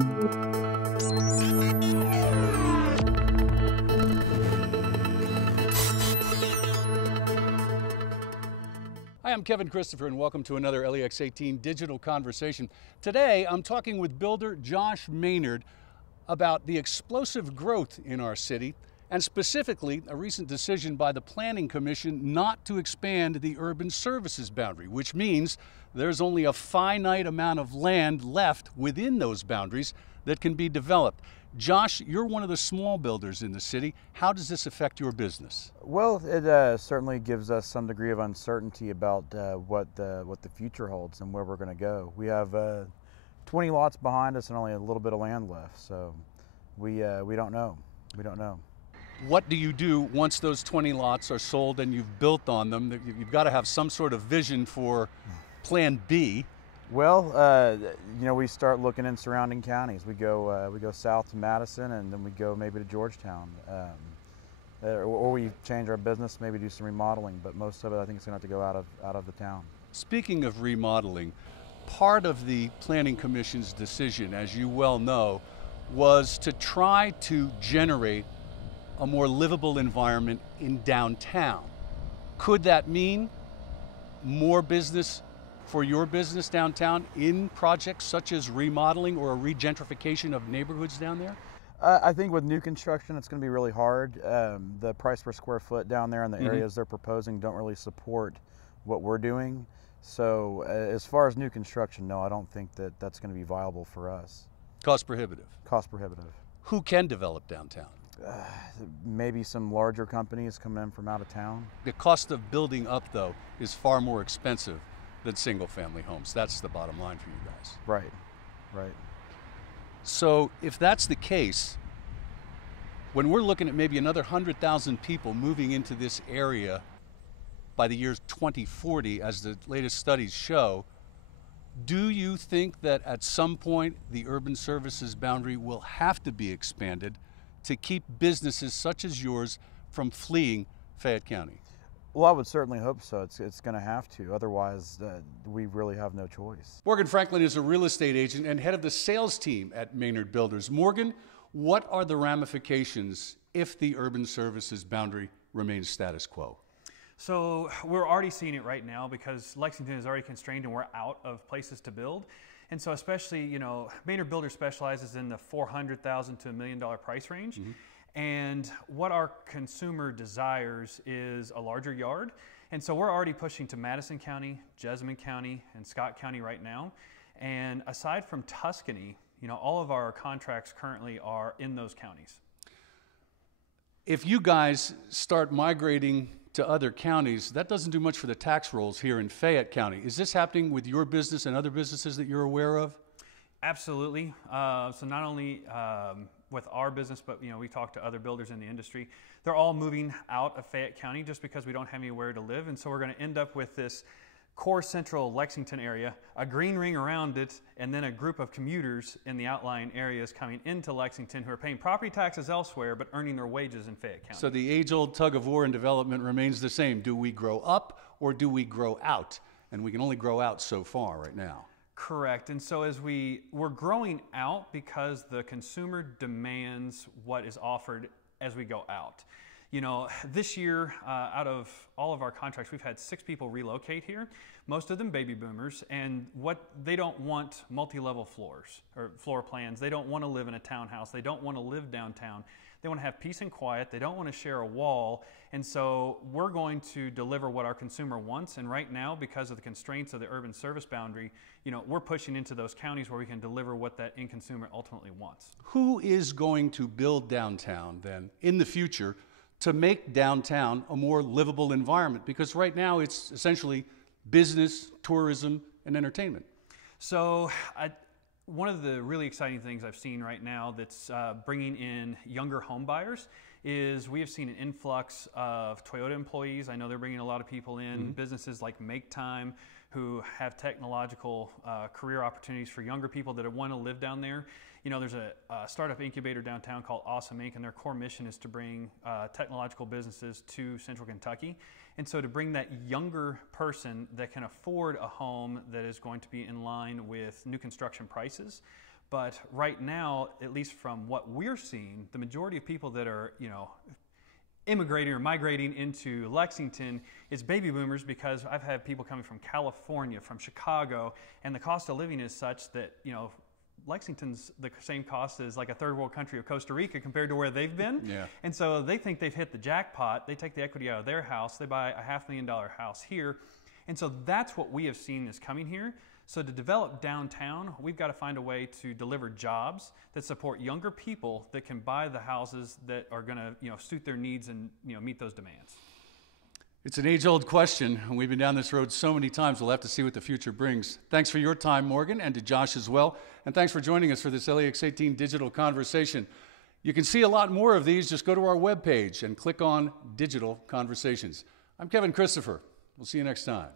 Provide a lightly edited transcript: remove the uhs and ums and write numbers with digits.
Hi, I'm Kevin Christopher, and welcome to another LEX18 Digital Conversation. Today, I'm talking with builder Josh Maynard about the explosive growth in our city, and specifically a recent decision by the Planning Commission not to expand the urban services boundary, which means there's only a finite amount of land left within those boundaries that can be developed. Josh, you're one of the small builders in the city. How does this affect your business? Well, it certainly gives us some degree of uncertainty about what the future holds and where we're going to go. We have 20 lots behind us and only a little bit of land left, so we don't know. We don't know. What do you do once those 20 lots are sold and you've built on them? You've got to have some sort of vision for Plan B. Well, you know, we start looking in surrounding counties. We go south to Madison, and then we go maybe to Georgetown, or we change our business, maybe do some remodeling. But most of it, I think, is going to have to go out of the town. Speaking of remodeling, part of the Planning Commission's decision, as you well know, was to try to generate a more livable environment in downtown. Could that mean more business for your business downtown in projects such as remodeling or a regentrification of neighborhoods down there? I think with new construction, it's going to be really hard. The price per square foot down there and the areas they're proposing don't really support what we're doing. So as far as new construction, no, I don't think that that's going to be viable for us. Cost prohibitive. Cost prohibitive. Who can develop downtown? Maybe some larger companies coming in from out of town. The cost of building up, though, is far more expensive than single-family homes. That's the bottom line for you guys. Right, right. So if that's the case, when we're looking at maybe another 100,000 people moving into this area by the year 2040, as the latest studies show, do you think that at some point the urban services boundary will have to be expanded to keep businesses such as yours from fleeing Fayette County? Well, I would certainly hope so. It's going to have to. Otherwise, we really have no choice. Morgan Franklin is a real estate agent and head of the sales team at Maynard Builders. Morgan, what are the ramifications if the urban services boundary remains status quo? So we're already seeing it right now because Lexington is already constrained and we're out of places to build. And so especially, you know, Maynard Builders specializes in the $400,000 to $1 million price range. And what our consumer desires is a larger yard. And so we're already pushing to Madison County, Jessamine County, and Scott County right now. And aside from Tuscany, you know, all of our contracts currently are in those counties. If you guys start migrating to other counties, that doesn't do much for the tax rolls here in Fayette County. Is this happening with your business and other businesses that you're aware of? Absolutely. So not only with our business, but you know, we talk to other builders in the industry. They're all moving out of Fayette County just because we don't have anywhere to live, and so we're going to end up with this core central Lexington area, a green ring around it, and then a group of commuters in the outlying areas coming into Lexington who are paying property taxes elsewhere but earning their wages in Fayette County. So the age-old tug of war in development remains the same. Do we grow up or do we grow out? And we can only grow out so far right now. Correct. And so as we're growing out because the consumer demands what is offered as we go out. You know, this year, out of all of our contracts, we've had 6 people relocate here, most of them baby boomers, and they don't want multi-level floors or floor plans. They don't want to live in a townhouse. They don't want to live downtown. They want to have peace and quiet. They don't want to share a wall. And so we're going to deliver what our consumer wants. And right now, because of the constraints of the urban service boundary, you know, we're pushing into those counties where we can deliver what that end consumer ultimately wants. Who is going to build downtown then in the future to make downtown a more livable environment? Because right now it's essentially business, tourism, and entertainment. So one of the really exciting things I've seen right now that's bringing in younger home buyers is we have seen an influx of Toyota employees. I know they're bringing a lot of people in, businesses like Make Time, who have technological career opportunities for younger people that want to live down there. You know, there's a startup incubator downtown called Awesome Inc., and their core mission is to bring technological businesses to Central Kentucky. And so to bring that younger person that can afford a home that is going to be in line with new construction prices. But right now, at least from what we're seeing, the majority of people that are, you know, immigrating or migrating into Lexington is baby boomers, because I've had people coming from California, from Chicago, and the cost of living is such that, you know, Lexington's the same cost as like a third world country of Costa Rica compared to where they've been. Yeah. And so they think they've hit the jackpot. They take the equity out of their house. They buy a $500,000 house here. And so that's what we have seen is coming here. So to develop downtown, we've got to find a way to deliver jobs that support younger people that can buy the houses that are going to, you know, suit their needs and, you know, meet those demands. It's an age-old question, and we've been down this road so many times, we'll have to see what the future brings. Thanks for your time, Morgan, and to Josh as well. And thanks for joining us for this LEX18 digital conversation. You can see a lot more of these. Just go to our webpage and click on Digital Conversations. I'm Kevin Christopher. We'll see you next time.